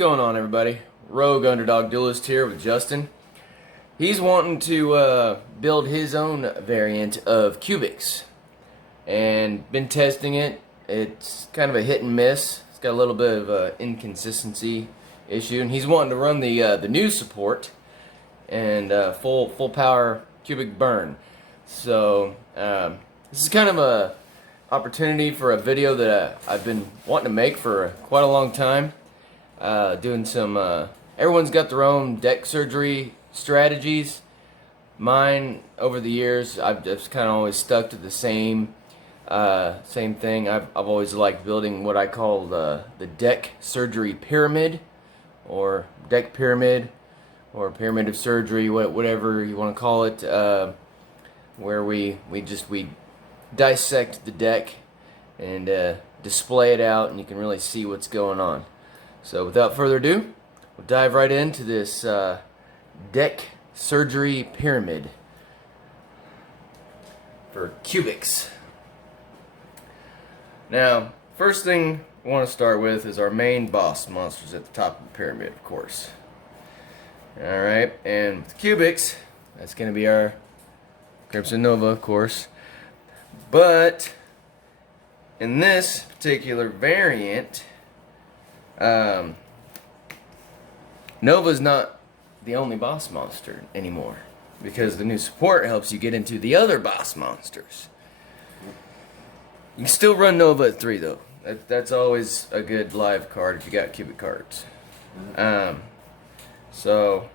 going on, everybody? Rogue Underdog Duelist here with Justin. He's wanting to build his own variant of cubics and been testing it. It's kind of a hit and miss. It's got a little bit of an inconsistency issue, and he's wanting to run the new support and full power cubic burn. So this is kind of a opportunity for a video that I've been wanting to make for quite a long time. Doing some everyone's got their own deck surgery strategies. Mine, over the years, I've just kind of always stuck to the same thing. I've always liked building what I call the deck surgery pyramid, or deck pyramid, or pyramid of surgery, whatever you want to call it, where we dissect the deck and display it out, and you can really see what's going on. So without further ado, we'll dive right into this deck surgery pyramid for cubics. Now, first thing I want to start with is our main boss monsters at the top of the pyramid, of course. Alright, and with cubics, that's going to be our Crimson Nova, of course. But in this particular variant, Nova's not the only boss monster anymore, because the new support helps you get into the other boss monsters. You can still run Nova at 3 though. That's always a good live card if you got cubic cards. So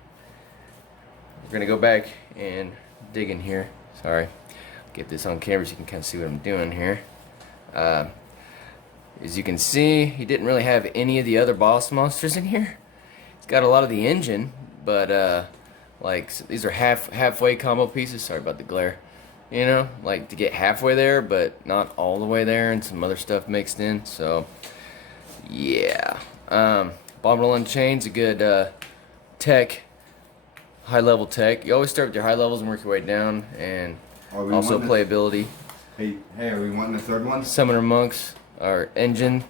we're gonna go back and dig in here. Sorry, get this on camera so you can kind of see what I'm doing here. As you can see, he didn't really have any of the other boss monsters in here. He's got a lot of the engine, but like, so these are halfway combo pieces. Sorry about the glare. You know, like to get halfway there, but not all the way there, and some other stuff mixed in. So, yeah. Abominable Unchained's a good tech, high-level tech. You always start with your high levels and work your way down, and also playability. Hey, are we wanting the third one? Summoner Monks, our engine,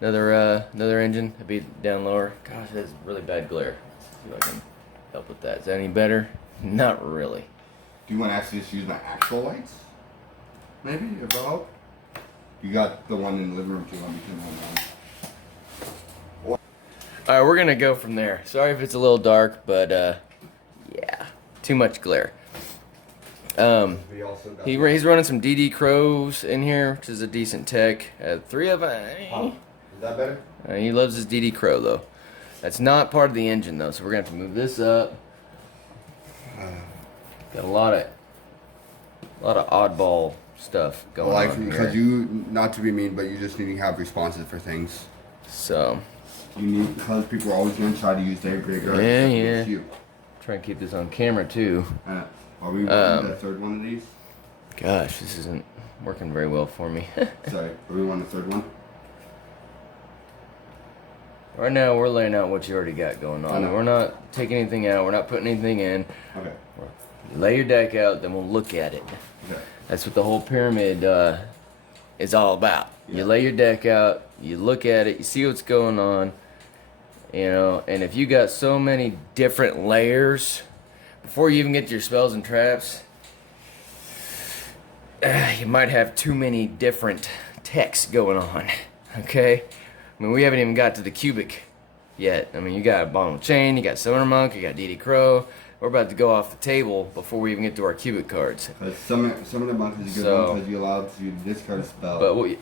another engine. It'd be down lower. Gosh, that's really bad glare. Let's see if I can help with that. Is that any better? Not really. Do you want to actually just use my actual lights? Maybe, if that'll help? You got the one in the living room too. Let me turn that on. Alright, we're gonna go from there. Sorry if it's a little dark, but yeah, too much glare. He's running some DD Crows in here, which is a decent tech. 3 of them. Is that better? He loves his DD Crow though. That's not part of the engine though, so we're gonna have to move this up. Got a lot of oddball stuff going on here. Because you, not to be mean, but you just need to have responses for things. So you need, because people are always going to try to use their graveyard. Yeah. Try and keep this on camera too. Are we wanting the third one of these? Gosh, this isn't working very well for me. Sorry, are we wanting the third one? Right now we're laying out what you already got going on. We're not taking anything out. We're not putting anything in. Okay. You lay your deck out, then we'll look at it. Okay. That's what the whole pyramid is all about. Yeah. You lay your deck out, you look at it, you see what's going on, you know. And if you got so many different layers, before you even get to your spells and traps, you might have too many different techs going on. Okay. I mean, we haven't even got to the cubic yet. I mean, you got Abominable Chain, you got Summoner Monk, you got DD Crow. We're about to go off the table before we even get to our cubic cards. Summoner Monk is a good one because you're allowed to discard a spell. But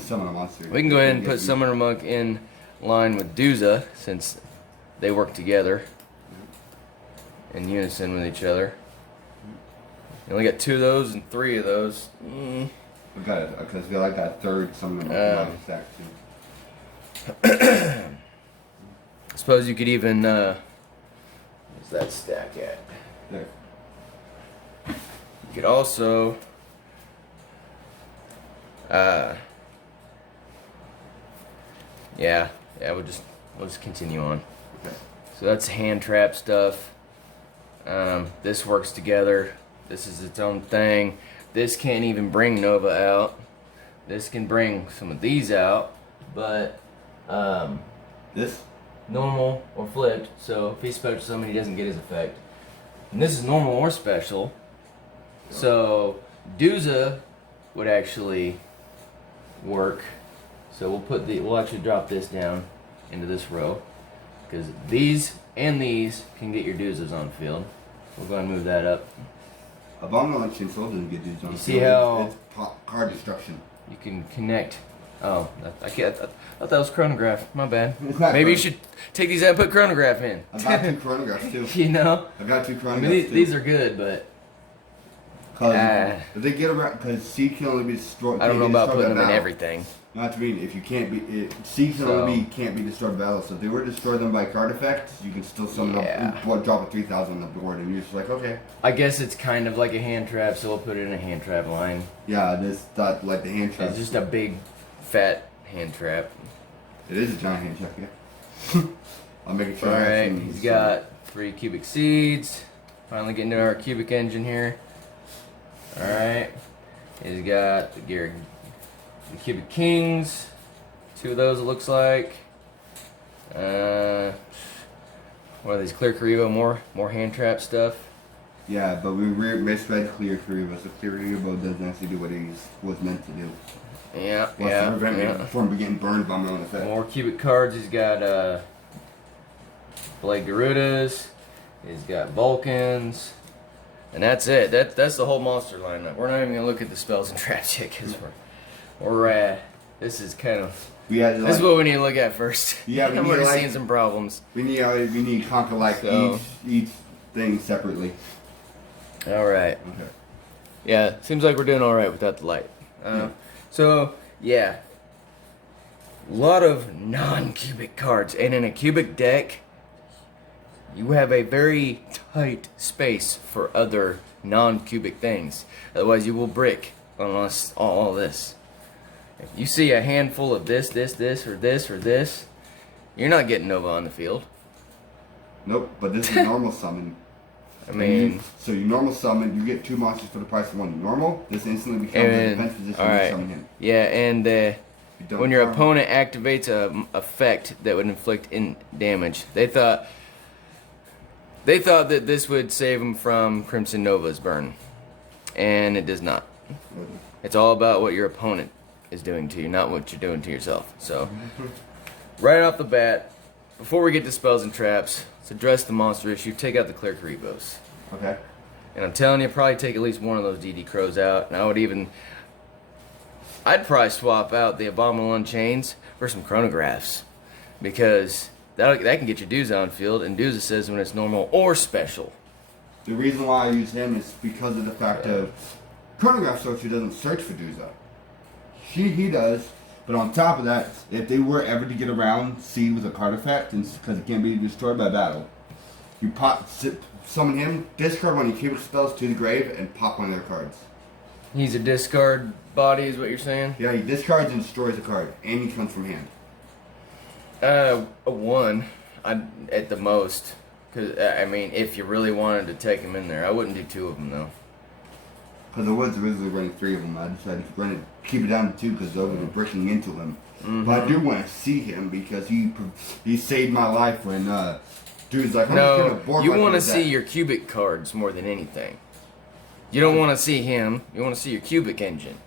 summon a monster. We can go ahead and put Summoner Monk in line with Duza, since they work together in unison with each other. You only got 2 of those and 3 of those. We got it, because I like that third Summoner Monk in my stack too. I suppose you could even, where's that stack at? There. You could also, yeah, we'll just continue on. Okay. So that's hand trap stuff. This works together. This is its own thing. This can't even bring Nova out. This can bring some of these out, but This? normal or flipped. So if he's special summon, he doesn't get his effect. And this is normal or special. So Duza would actually work. So we'll actually drop this down into this row, because these and these can get your Duzas on field. We'll go ahead and move that up. Abominable Unchained Soul doesn't get Duzas on You field. see how it's card destruction. You can connect. Oh, I thought that was chronograph. My bad. It's not Maybe you should take these out and put chronograph in. I got 2 chronographs too. You know? I got 2 I chronographs mean, too. these are good, but If they get around, because C can only be destroyed. I don't know about putting them in battle. everything. Not to mean if you can't be C can only can't be destroyed by battle. So if they were to destroy them by card effects, you can still summon up, drop a 3,000 on the board, and you're just like, okay. I guess it's kind of like a hand trap, so we'll put it in a hand trap line. Yeah, this that like the hand trap. It's just a big, fat hand trap. It is a giant hand trap, yeah. I'll make it sure. All right, he's got 3 cubic seeds. Finally getting to our cubic engine here. All right, he's got the cubic kings. 2 of those, it looks like. What are these? Clear Karibo, more hand trap stuff. Yeah, but we misread Clear Karibo, so Clear Karibo doesn't actually do what he was meant to do. Yeah, To prevent me from getting burned by my own effect. More cubic cards. He's got Blade Garudas. He's got Vulcans. And that's it. That's the whole monster lineup. We're not even gonna look at the spells and traps yet, because this is kind of this is what we need to look at first. Yeah, I'm already seeing some problems. We need to conquer each thing separately. All right. Okay. Yeah, seems like we're doing all right without the light. So yeah, a lot of non-cubic cards, and in a cubic deck, you have a very tight space for other non-cubic things. Otherwise, you will brick on all this. If you see a handful of this, or this, you're not getting Nova on the field. Nope, but this is normal summon. I mean, so you normal summon, you get 2 monsters for the price of 1 normal. This instantly becomes a defense position when you summon him. Yeah, and when your opponent activates a effect that would inflict damage, they thought that this would save them from Crimson Nova's burn, and it does not. It's all about what your opponent is doing to you, not what you're doing to yourself. So, right off the bat, before we get to spells and traps, let's address the monster issue. Take out the Clear Karibos. Okay. And I'm telling you, probably take at least one of those DD Crows out. And I'd probably swap out the Abominable Unchains for some chronographs, because that can get your Duza on field, and Duza says when it's normal or special. The reason why I use him is because of the fact of chronograph searcher doesn't search for Duza. He does, but on top of that, if they were ever to get around Seed with a card effect, and because it can't be destroyed by battle, you summon him, discard one of your cubic spells to the grave, and pop one of their cards. He's a discard body, is what you're saying? Yeah, he discards and destroys a card, and he comes from hand. A 1, at the most. Because, I mean, if you really wanted to take him in there, I wouldn't do 2 of them, though. Because I was originally running 3 of them. I decided to keep it down to 2 because those were breaking into him. Mm-hmm. But I do want to see him because he saved my life when dude's like, I'm just gonna board you my want to deck. see your cubic cards more than anything. You don't want to see him. You want to see your cubic engine.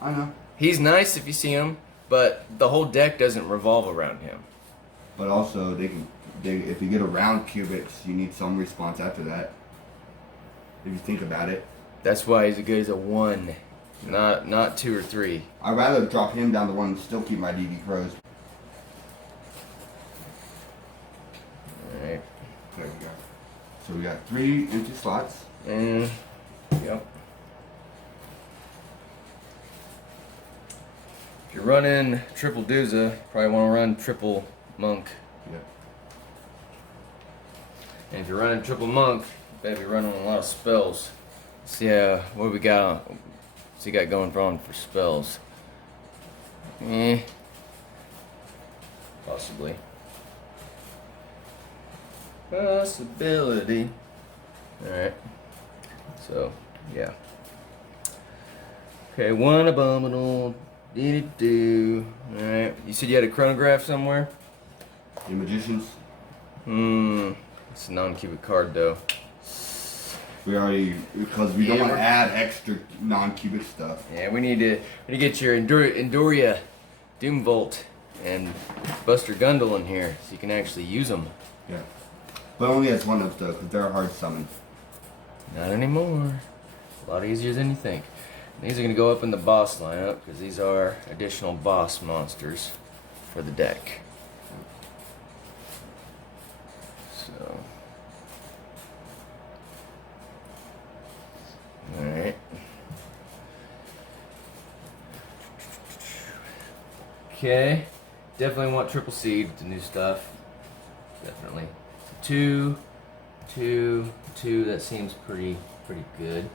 I know. He's nice if you see him, but the whole deck doesn't revolve around him. But also, if you get around cubics, you need some response after that. If you think about it. That's why he's a 1, not 2 or 3. I'd rather drop him down to 1 and still keep my DD Crows. Alright. There we go. So we got 3 empty slots. And, yep. If you're running triple Duza, you probably want to run triple Monk. Yep. And if you're running triple Monk, you better be running a lot of spells. See what we got. What's he got going on for spells? Possibly. Possibility. Alright. So, yeah. Okay, 1 abominable. Alright. You said you had a chronograph somewhere? The Magicians. It's a non-cubic card though. Because we don't want to add extra non-cubic stuff. Yeah, we need to get your Enduria Doomvolt and Buster Gundle in here so you can actually use them. Yeah. But only as one of those, because they're a hard summon. Not anymore. A lot easier than you think. And these are going to go up in the boss lineup because these are additional boss monsters for the deck. So. Alright. Okay. Definitely want triple seed with the new stuff. Definitely. 2, 2, 2. That seems pretty good.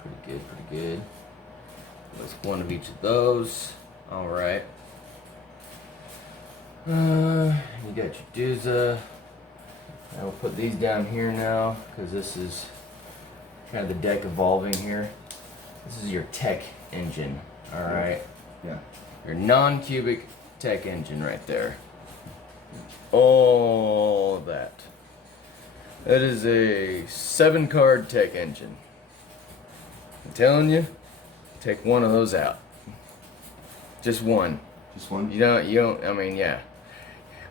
Pretty good. Let's one of each of those. Alright. You got your Duza. I will put these down here now because this is kind of the deck evolving here. This is your tech engine. Alright. Yeah. Your non-cubic tech engine right there. All of that. That is a 7-card tech engine. I'm telling you, take one of those out. Just one. Just one? You don't, I mean, yeah.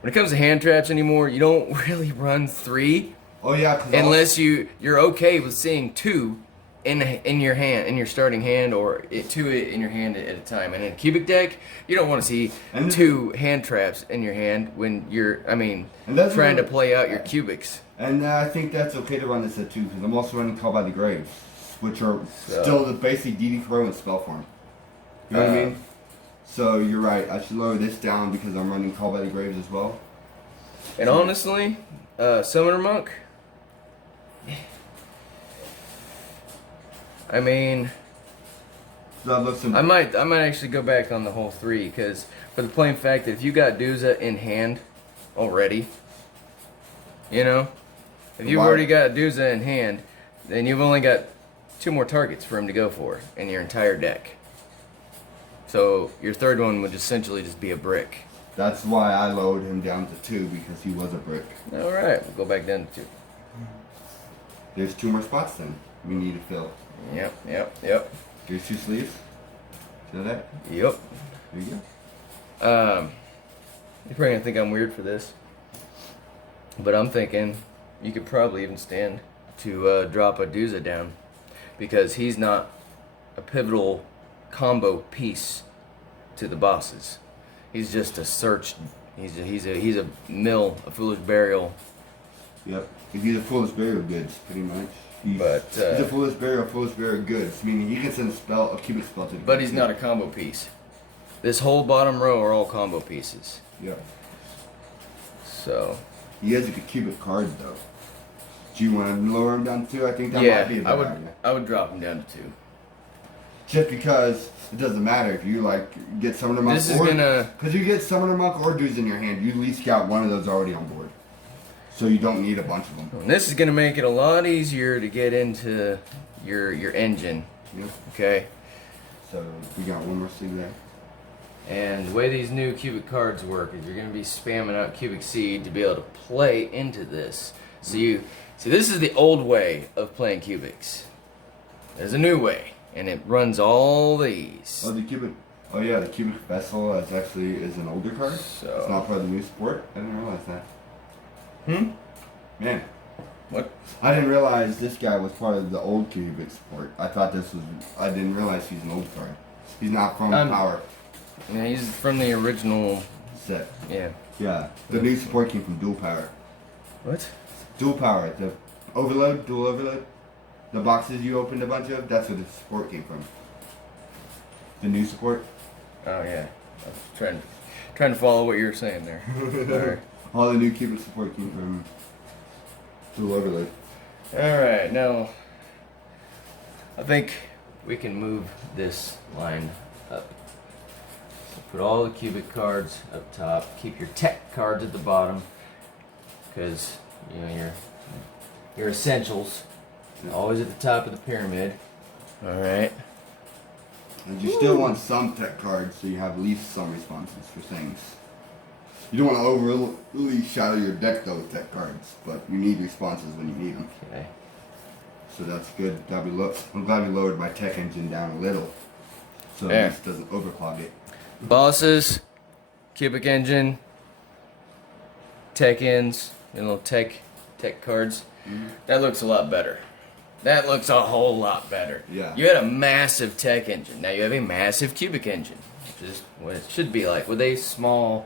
When it comes to hand traps anymore, you don't really run 3. Oh yeah, unless you're okay with seeing 2 in your hand, in your starting hand, or 2 in your hand at a time. And in a cubic deck, you don't want to see 2 hand traps in your hand when you're, trying to play out your cubics. And I think that's okay to run this at 2 because I'm also running Call by the Graves, which are still basically DD Crow in spell form. You know what I mean? So you're right. I should lower this down because I'm running Call by the Graves as well. And honestly, Summoner Monk. I mean, I might actually go back on the whole 3 because for the plain fact that if you got Duza in hand already, you know, if you've already got Duza in hand, then you've only got 2 more targets for him to go for in your entire deck. So your third one would essentially just be a brick. That's why I lowered him down to 2 because he was a brick. All right, we'll go back down to 2. There's 2 more spots then we need to fill. Yep. There's 2 sleeves. See that? Yep. There you go. You're probably gonna think I'm weird for this, but I'm thinking you could probably even stand to drop a Duza down because he's not a pivotal combo piece to the bosses. He's just a search. He's a mill, a foolish burial. Yep. He's a foolish burial goods, pretty much. He's a foolish burial goods, meaning he can send a cubic spell to the But he's not a combo piece. This whole bottom row are all combo pieces. Yep. So. He has a cubic card though. Do you want to lower him down to 2? I think that might be a better idea. I would drop him down to 2. Just because it doesn't matter if you get Summoner Monk because you get Summoner Monk or Dudes in your hand, you at least got one of those already on board. So you don't need a bunch of them. And this is gonna make it a lot easier to get into your engine. Yeah. Okay. So we got one more sleeve there. And the way these new cubic cards work is you're gonna be spamming out cubic seed to be able to play into this. So this is the old way of playing cubics. There's a new way. And it runs all these. Oh, the cubic vessel is an older card. So it's not part of the new support. I didn't realize that. Man. What? I didn't realize this guy was part of the old cubic support. I didn't realize he's an old card. He's not from Power. Yeah, he's from the original set. Yeah. Yeah. The new support came from Dual Power. What? Dual Power. The Dual Overload. The boxes you opened a bunch of, that's where the support came from. The new support. Oh yeah. I was trying to follow what you were saying there. Alright. All the new cubic support came from Dual Overload. Alright, now I think we can move this line up. So put all the cubic cards up top. Keep your tech cards at the bottom. Because your essentials. Always at the top of the pyramid. Alright. And you still want some tech cards so you have at least some responses for things. You don't want to overly shadow your deck though with tech cards, but you need responses when you need them. Okay. So that's good. I'm glad we lowered my tech engine down a little, so Yeah. this doesn't overclog it. Bosses, cubic engine, tech ends, and little tech cards. Mm-hmm. That looks a lot better. That looks a whole lot better. Yeah. You had a massive tech engine. Now you have a massive cubic engine, which is what it should be like with a small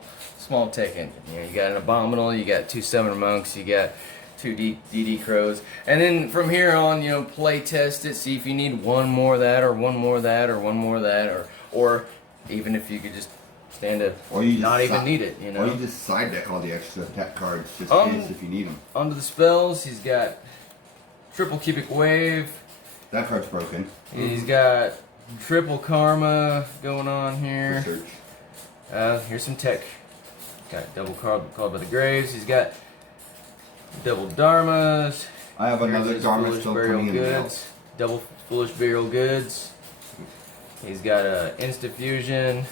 tech engine. You know, you got an Abominable, you got 2 Summoner Monks, you got 2 DD Crows, and then from here on, you know, play test it, see if you need one more of that, or one more of that, or one more of that, or even if you could just stand to Or you not just even need it, you know. Or you just side deck all the extra tech cards just in case if you need them. Onto the spells, he's got triple cubic wave. That card's broken. He's got triple karma going on here. Research. Here's some tech. Got double called by the graves. He's got double dharmas. I have another Here's his Dharma foolish still burial coming in the mail. goods. Double foolish burial goods. He's got a insta fusion.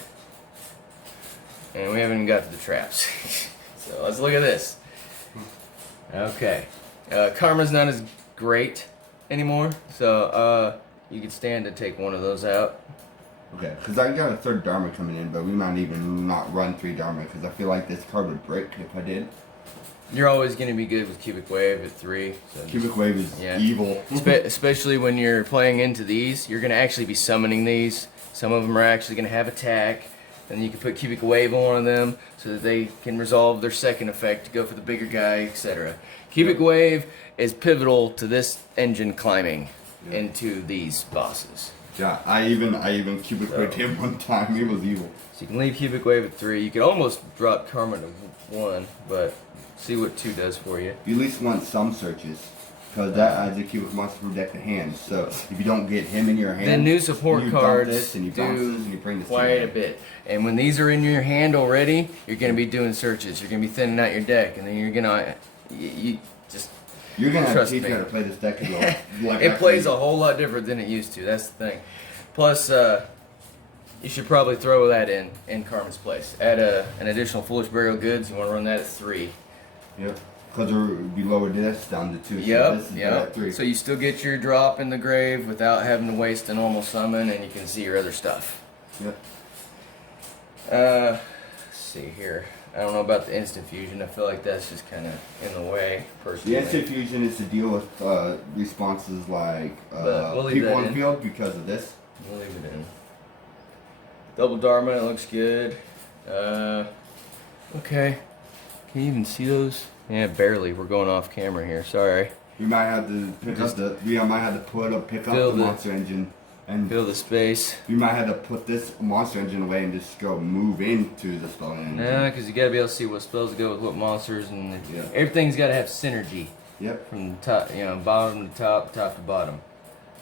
And we haven't even got to the traps. So let's look at this. Okay. Karma's not as great anymore. So you could stand to take one of those out. Okay, because I got a third Dharma coming in, but we might even not run 3 Dharma because I feel like this card would break if I did. You're always going to be good with cubic wave at 3. So Cubic Wave is evil. Especially when you're playing into these, you're going to actually be summoning these. Some of them are actually going to have attack. And you can put cubic wave on one of them so that they can resolve their second effect to go for the bigger guy, etc. Cubic wave is pivotal to this engine climbing into these bosses. Yeah, I even cubic waved him one time. It was evil. So you can leave cubic wave at 3. You can almost drop karma to 1, but see what 2 does for you. You at least want some searches, because that adds a cubic monster from deck to hand. So if you don't get him in your hand, The new support you cards dump this and you bounce do this and you bring this quite a together. bit. And when these are in your hand already, you're going to be doing searches. You're going to be thinning out your deck, and then you're going to You're gonna have to trust teach me. you how to play this deck as well. Like it plays a whole lot different than it used to. That's the thing. Plus, you should probably throw that in Karma's place. Add an additional Foolish Burial Goods. You want to run that at 3. Yep. Because we lowered this down to 2. So Yep, this is yep. at 3. So you still get your drop in the grave without having to waste a normal summon, and you can see your other stuff. Yep. Let's see here. I don't know about the instant fusion. I feel like that's just kind of in the way, personally. The instant fusion is to deal with responses like But we'll leave people that on in. field because of this. We'll leave it in. Double Dharma, it looks good. Okay. Can you even see those? Yeah, barely. We're going off camera here. Sorry. We might have to pick up the. We might have to pick up Fill the the- monster engine, and Fill the space. we might have to put this monster engine away and just go move into the spell engine. Nah, because you gotta be able to see what spells go with what monsters, and Yeah. everything's gotta have synergy Yep. from the top, bottom to top, top to bottom.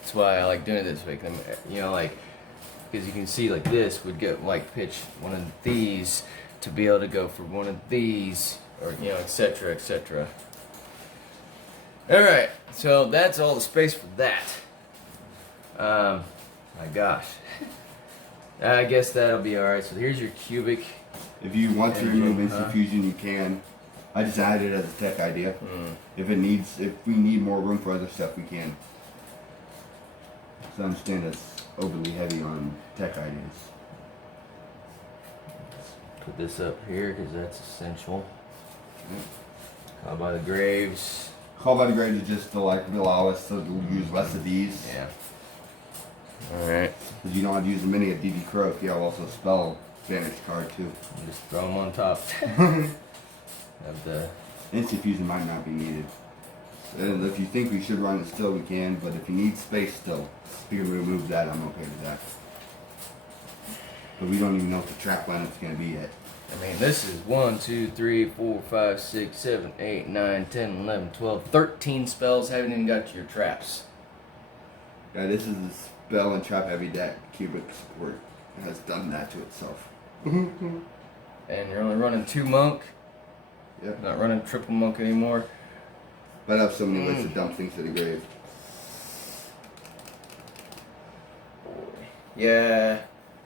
That's why I like doing it this way. Because you can see like this would get pitch one of these to be able to go for one of these, or etc., etc. All right, so that's all the space for that. My gosh. I guess that'll be all right. So here's your cubic. If you want to Engine, remove instant huh? fusion, you can. I just added it as a tech idea. If we need more room for other stuff, we can. So I understand it's overly heavy on tech ideas. Put this up here because that's essential. Call by the graves. Call by the Graves is just to allow us to use less of these. Yeah. All right. Because you don't have to use as many at DD Crow if you have also spell Vanish card too. Just throw them on top of the. Instant fusion might not be needed. And if you think we should run it still, we can. But if you need space still, we can remove that. I'm okay with that. But we don't even know what the trap lineup's going to be yet. I mean, this is 1, 2, 3, 4, 5, 6, 7, 8, 9, 10, 11, 12, 13 spells. Haven't even got to your traps. Yeah, this is a spell and trap heavy deck. Cubic support has done that to itself. And you're only running 2 monk. Yep. Not running triple monk anymore. But I have so many ways to dump things to the grave. Yeah.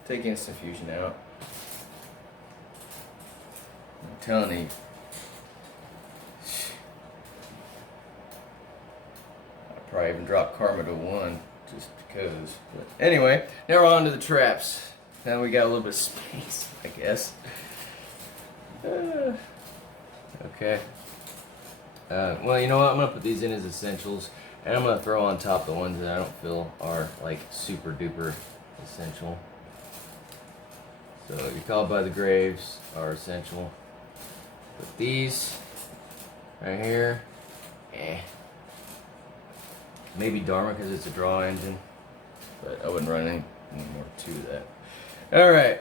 Take instant fusion out. telling you. I'll probably even drop Karma to 1 just because. But anyway, now we're on to the traps. Now we got a little bit of space, I guess. Okay. Well, you know what? I'm going to put these in as essentials. And I'm going to throw on top the ones that I don't feel are like super duper essential. So You're Called by the Graves are essential. But these right here, maybe Dharma because it's a draw engine. But I wouldn't run any more to that. Alright,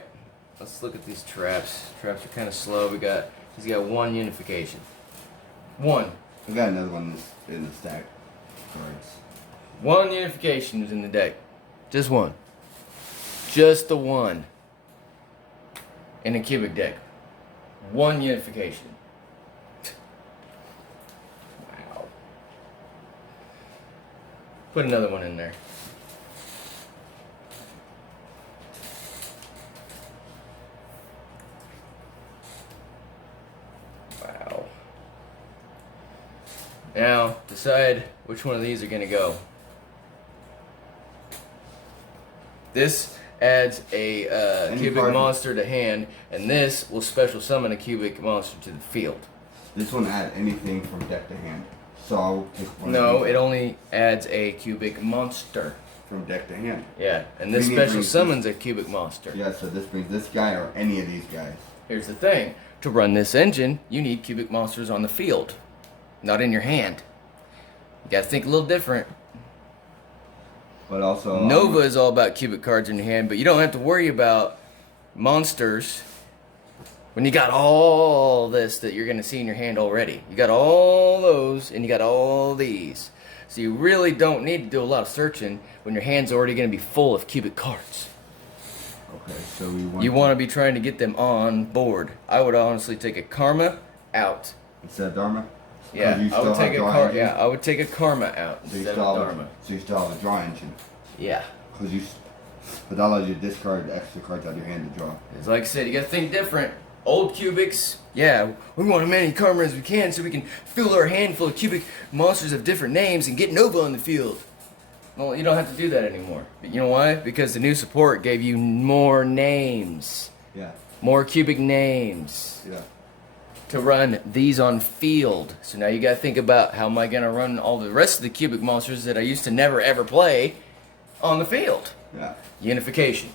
let's look at these traps. Traps are kind of slow. He's got 1 unification. 1. I got another one in the stack. Cards. 1 unification is in the deck. Just 1. Just the 1. In a cubic deck. 1 unification. Wow. Put another one in there. Wow. Now, decide which one of these are going to go. This adds a cubic monster to hand, and this will special summon a cubic monster to the field. This one add anything from deck to hand. So I'll pick one. No, it only adds a cubic monster. From deck to hand. Yeah, and this special summons a cubic monster. Yeah, so this brings this guy or any of these guys. Here's the thing. To run this engine, you need cubic monsters on the field, not in your hand. You gotta think a little different. But also Nova is all about cubic cards in your hand, but you don't have to worry about monsters when you got all this that you're going to see in your hand already. You got all those, and you got all these. So you really don't need to do a lot of searching when your hand's already going to be full of cubic cards. Okay, so you want to be trying to get them on board. I would honestly take a Karma out. Instead of Dharma? Yeah, I would take I would take a Karma out instead of Dharma. So you still have a draw engine. Yeah. But that allows you to discard extra cards out of your hand to draw. It's like I said, you gotta think different. Old cubics, yeah, we want as many Karma as we can so we can fill our hand full of cubic monsters of different names and get Nova on the field. Well, you don't have to do that anymore. But you know why? Because the new support gave you more names. Yeah. More cubic names. Yeah. To run these on field. So now you gotta think about how am I gonna run all the rest of the cubic monsters that I used to never ever play on the field. Yeah. Unification.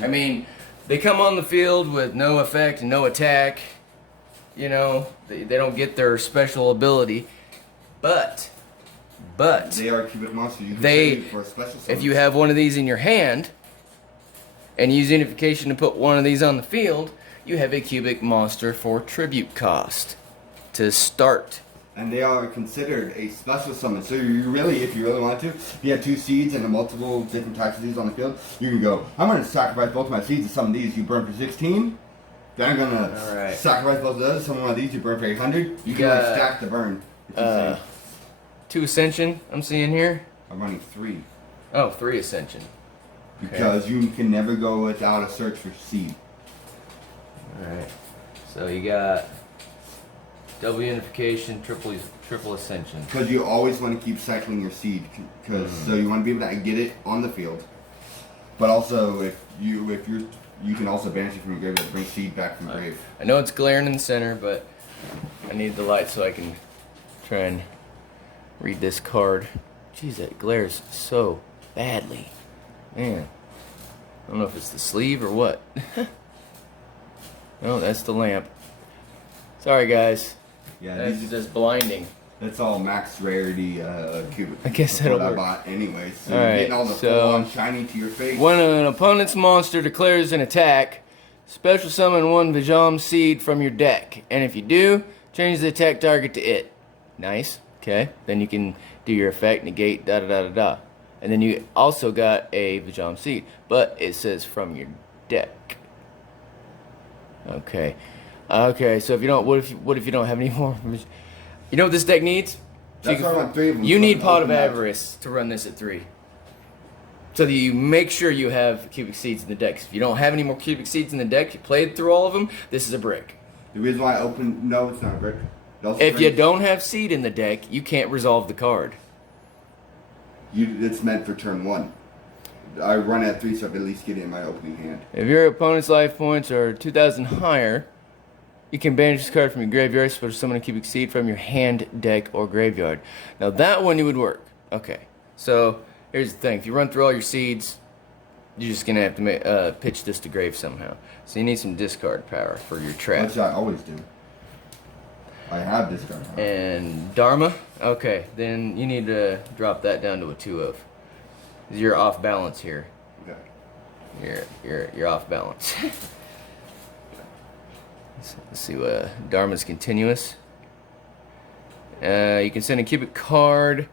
I mean, they come on the field with no effect and no attack. You know, they don't get their special ability. But they are cubic monsters. You can trade for a special summon. If you have one of these in your hand and use unification to put one of these on the field, you have a cubic monster for tribute cost to start. And they are considered a special summon. So you really, if you really want to, if you have 2 seeds and multiple different types of these on the field, you can go, I'm going to sacrifice both of my seeds to summon these. You burn for 16. Then I'm going to sacrifice both of those, summon one of these, you burn for 800. You can like stack the burn. 2 Ascension, I'm seeing here. I'm running 3. Oh, 3 Ascension. Because you can never go without a search for seed. Alright, so you got double unification, triple ascension. Because you always want to keep cycling your seed, so you want to be able to get it on the field. But also, if you can also banish it from your grave to bring seed back from grave. I know it's glaring in the center, but I need the light so I can try and read this card. Jeez, that glares so badly, man. I don't know if it's the sleeve or what. No, that's the lamp. Sorry, guys. Yeah, that's just blinding. That's all max rarity cubic. I guess that'll what work. I bought anyway. So all you're right, getting all the full-on shiny to your face. When an opponent's monster declares an attack, special summon 1 Vijam seed from your deck. And if you do, change the attack target to it. Nice. Okay. Then you can do your effect, negate, da-da-da-da-da. And then you also got a Vijam seed. But it says from your deck. Okay. Okay, so if you don't, what if you don't have any more? You know what this deck needs? That's why I want 3 of them. You need Pot of Avarice to run this at 3. So that you make sure you have cubic seeds in the deck. If you don't have any more cubic seeds in the deck, you played through all of them, this is a brick. The reason why I open, no, it's not a brick. If you don't have seed in the deck, you can't resolve the card. It's meant for turn 1. I run at 3, so I can at least get it in my opening hand. If your opponent's life points are 2,000 higher, you can banish this card from your graveyard, special summon a cubic seed from your hand, deck, or graveyard. Now that one would work. Okay, so here's the thing. If you run through all your seeds, you're just going to have to pitch this to grave somehow. So you need some discard power for your trap. Which I always do. I have discard power. And Dharma? Okay, then you need to drop that down to a 2 of. You're off balance here. Okay. You're off balance. Let's see what Dharma's continuous. You can send a cubic card.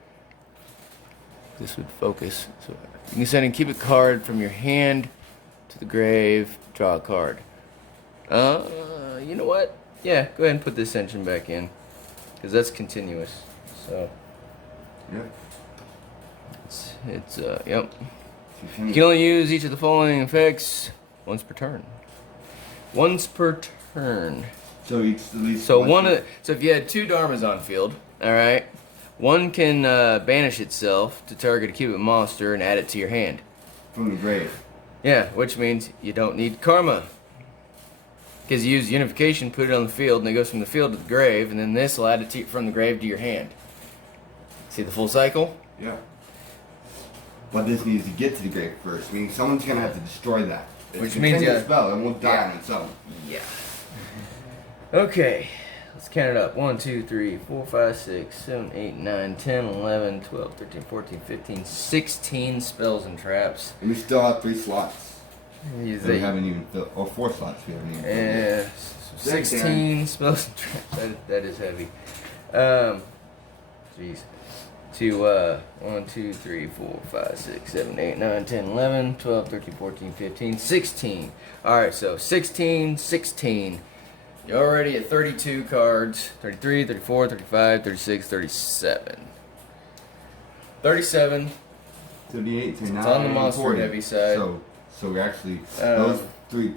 This would focus. So you can send a cubic card from your hand to the grave. Draw a card. You know what? Yeah, go ahead and put this engine back in, because that's continuous. So. Yep. It's yep. You can only use each of the following effects once per turn. Once per turn. So each at least. So so if you had 2 Dharmas on field, all right, one can banish itself to target a cubic monster and add it to your hand. From the grave. Yeah, which means you don't need karma. Because you use unification, put it on the field, and it goes from the field to the grave, and then this will add it from the grave to your hand. See the full cycle? Yeah. But this needs to get to the grave first, meaning someone's gonna have to destroy that. Which means a spell, it won't die on its own. Yeah. Okay, let's count it up. 1, 2, 3, 4, 5, 6, 7, 8, 9, 10, 11, 12, 13, 14, 15, 16 spells and traps. And we still have 3 slots. We haven't even filled, or 4 slots we haven't even filled. Yeah, 16 spells and traps. That is heavy. Jeez. 1, 2, 3, 4, 5, 6, 7, 8, 9, 10, 11, 12, 13, 14, 15, 16. Alright, so 16, 16. You're already at 32 cards. 33, 34, 35, 36, 37. 37. 38, 39, it's on the monster 40. heavy side. So we actually, those three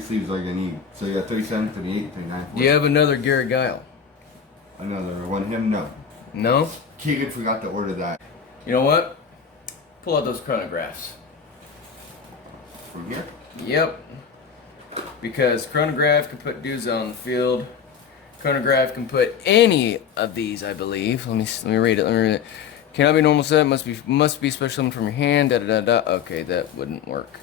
sleeves are going to need. So you got 37, 38, 39, 40. Do you have another Gary Guile? Another one? Him? No. No? Keegan forgot to order that. You know what? Pull out those chronographs. From here? Yep. Because chronograph can put Duza on the field. Chronograph can put any of these, I believe. Let me read it. Cannot be normal set. Must be special summon from your hand. Da da da da. Okay, that wouldn't work.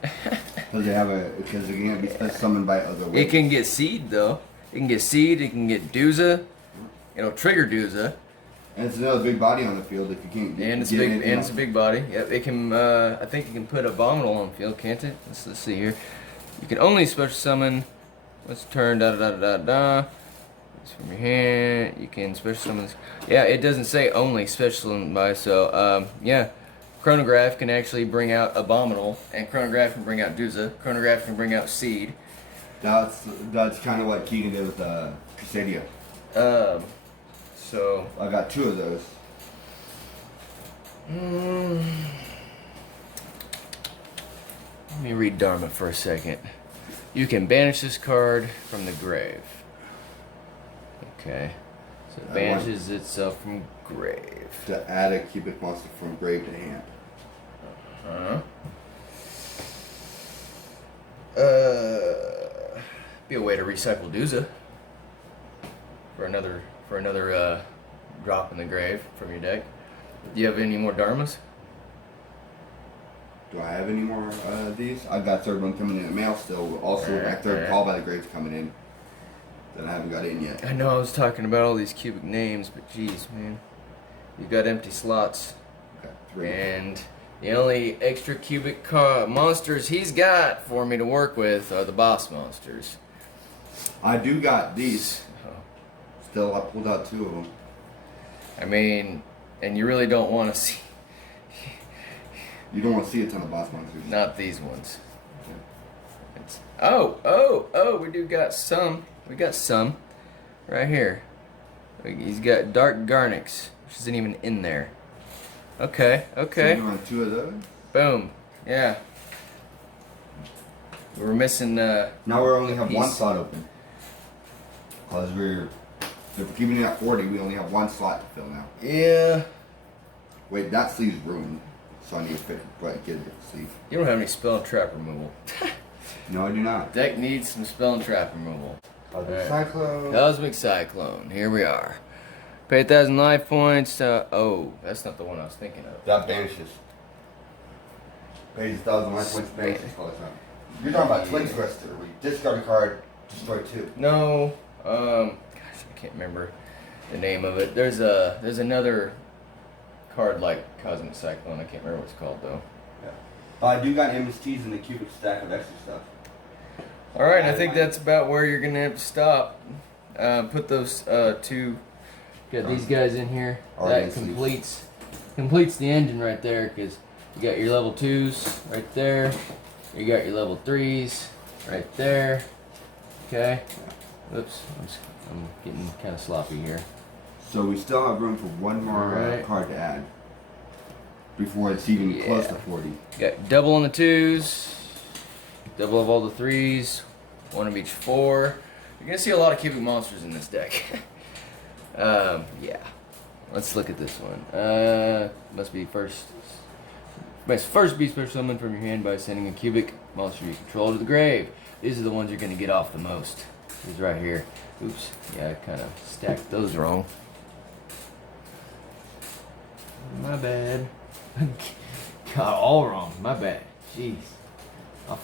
Because it can't be special summoned by other ways. It can get seed though. It can get seed. It can get Duza. It'll trigger Duza. And it's another big body on the field if you can't get And it's a big body. Yep. It can. I think it can put Abominable on the field, can't it? Let's see here. You can only special summon. Let's turn da da da da da. It's from your hand. You can special summon this. Yeah, it doesn't say only special summon by. So yeah, chronograph can actually bring out Abominable, and chronograph can bring out Duza. Chronograph can bring out Seed. That's kind of what Keegan did with Crusadia. So I got 2 of those. Let me read Dharma for a second. You can banish this card from the grave. Okay. So it banishes itself from grave. To add a cubic monster from grave to hand. Be a way to recycle Duza for another drop in the grave from your deck. Do you have any more Dharmas? Do I have any more of these? I've got 3rd one coming in the mail still. Also, my 3rd Call by the Graves coming in that I haven't got in yet. I know I was talking about all these cubic names, but geez, man. You got empty slots. Got 3. And the only extra cubic monsters he's got for me to work with are the boss monsters. I do got these. Oh. Still, I pulled out 2 of them. I mean, and you really don't want to see... You don't want to see a ton of boss monsters. Not these ones. Oh, we do got some. We got some. Right here. He's got Dark Garnix, which isn't even in there. Okay. So you want 2 of those? Boom. Yeah. We were missing Now we only have 1 slot open. Because if we're keeping it at 40, we only have one slot to fill now. Yeah. Wait, that sleeve's ruined. So I need to get a sleeve. You don't have any spell and trap removal. No, I do not. Deck needs some spell and trap removal. Cyclone. Cosmic Cyclone. Here we are. Pay 1,000 life points. Oh, that's not the one I was thinking of. That banishes. Pays 1,000 life points, banishes all the time. You're talking about Twin Twister, where you discard a card, destroy 2. No. Gosh, I can't remember the name of it. There's another card like Cosmic Cyclone. I can't remember what it's called though. Yeah. I do got MSTs in the cubic stack of extra stuff. All right, I think that's about where you're gonna have to stop. Put those 2. Got these guys in here. That completes the engine right there, because you got your level 2s right there. You got your level 3s right there. Okay. Oops, I'm getting kind of sloppy here. So we still have room for one more card to add before it's even close to 40. Got double on the 2s, double of all the 3s, 1 of each 4. You're gonna see a lot of cubic monsters in this deck. Yeah. Let's look at this one. Must be first be special summoned from your hand by sending a cubic monster you control to the grave. These are the ones you're gonna get off the most. These right here. Oops. Yeah, I kind of stacked those wrong. My bad. Got all wrong. My bad. Jeez.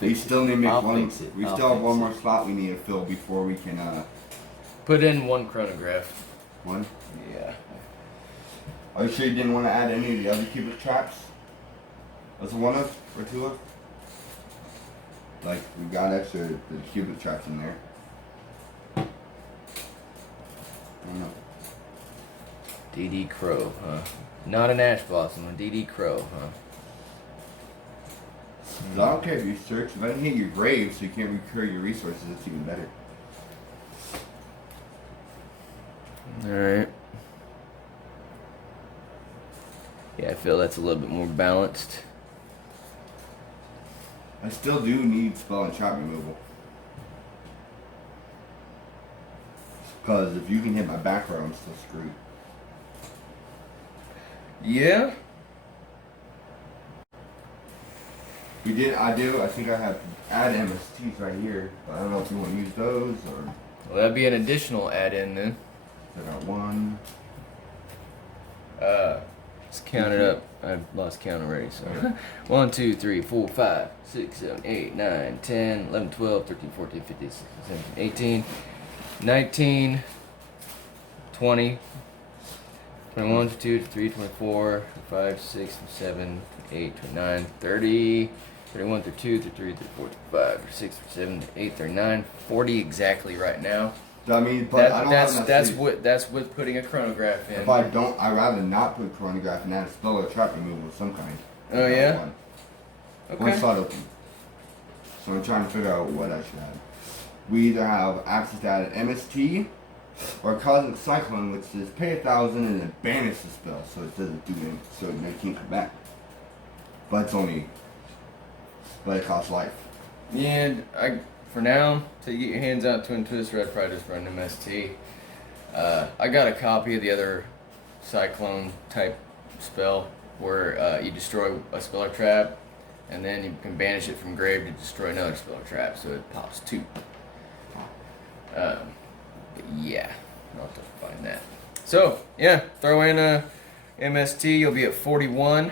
We still need to make one. Fix it. We still have one more slot we need to fill before we can put in 1 chronograph. 1? Yeah. Are you sure you didn't want to add any of the other cubic traps? Was it 1 of or 2 of? Like, we got extra the cubic traps in there. I don't know. DD Crow, huh? Not an Ash Blossom, a DD Crow, huh? I don't care if you search. If I can hit your grave so you can't recur your resources, it's even better. Alright. Yeah, I feel that's a little bit more balanced. I still do need spell and trap removal. Because if you can hit my back row, I'm still screwed. Yeah? I think I have to add MSTs right here. But I don't know if you want to use those or... Well, that'd be an additional add-in then. I got 1. Let's count it up. I've lost count already, so. 1, 2, 3, 4, 5, 6, 7, 8, 9, 10, 11, 12, 13, 14, 15, 16, 17, 18, 19, 20, 21, 22, 23, 24, 25, 6, 7, 8, 29, 30, 31, 32, 33, 34, 35, 36, 37, 38, 39, 40 exactly right now. I mean, but I don't that's with putting a chronograph in. If I don't, I'd rather not put chronograph and add a spell or trap removal of some kind. Oh yeah? Okay. One slot open. So I'm trying to figure out what I should add. We either have access to add an MST or Cosmic Cyclone, which is pay 1,000 and then banish the spell, so it doesn't do anything, so they can't come back. But it costs life. Yeah, for now, till you get your hands on Twin Twister, I'd probably just run MST. I got a copy of the other Cyclone type spell where you destroy a spell or trap, and then you can banish it from grave to destroy another spell or trap, so it pops 2. But yeah, I'll have to find that. So, yeah, throw in a MST, you'll be at 41.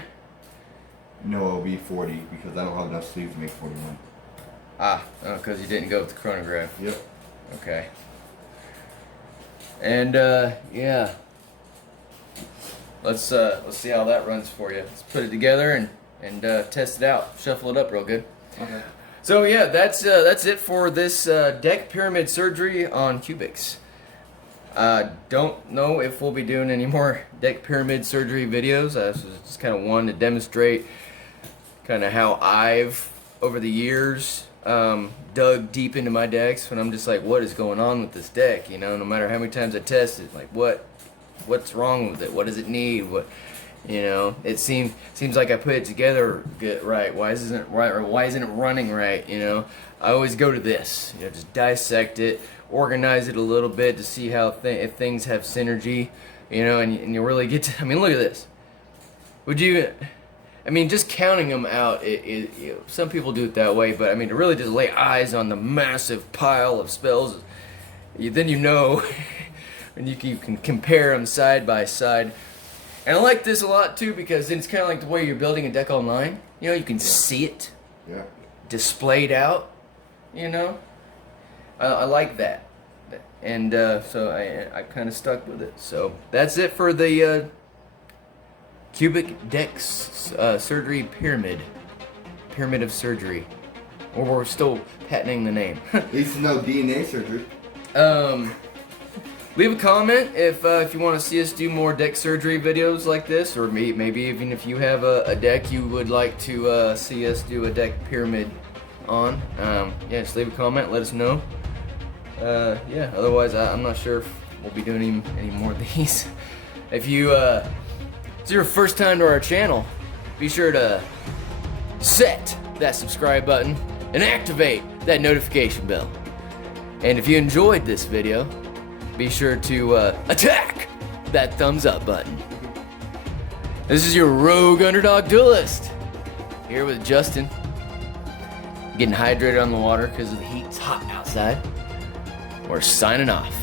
No, it'll be 40 because I don't have enough sleeves to make 41. Because you didn't go with the chronograph. Yep. Okay. And yeah, let's see how that runs for you. Let's put it together and test it out. Shuffle it up real good. Okay. So yeah, that's it for this deck pyramid surgery on cubics. Don't know if we'll be doing any more deck pyramid surgery videos. This was just kind of one to demonstrate kind of how I've over the years dug deep into my decks when I'm just like, what is going on with this deck? You know, no matter how many times I test it, like what's wrong with it? What does it need? What, you know, it seems like I put it together good, right. Why isn't it right? Or why isn't it running right? You know, I always go to this. You know, just dissect it. organize it a little bit to see how if things have synergy, you know, and you really get to. I mean, look at this. Would you? I mean, just counting them out, you know, some people do it that way, but I mean, to really just lay eyes on the massive pile of spells, then you know, and you can compare them side by side. And I like this a lot too because then it's kind of like the way you're building a deck online. You know, you can see it displayed out. You know, I like that, and so I kind of stuck with it. So that's it for the cubic deck surgery pyramid of surgery. Or we're still patenting the name. At least no DNA surgery. Leave a comment if you want to see us do more deck surgery videos like this, or maybe even if you have a deck you would like to see us do a deck pyramid on. Yeah, just leave a comment, let us know. Yeah, otherwise I'm not sure if we'll be doing any more of these. If you it's your first time to our channel, be sure to set that subscribe button and activate that notification bell. And if you enjoyed this video, be sure to attack that thumbs up button. This is your rogue underdog duelist, here with Justin. Getting hydrated on the water because of the heat. It's hot outside. We're signing off.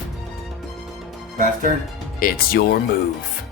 Fast turn. It's your move.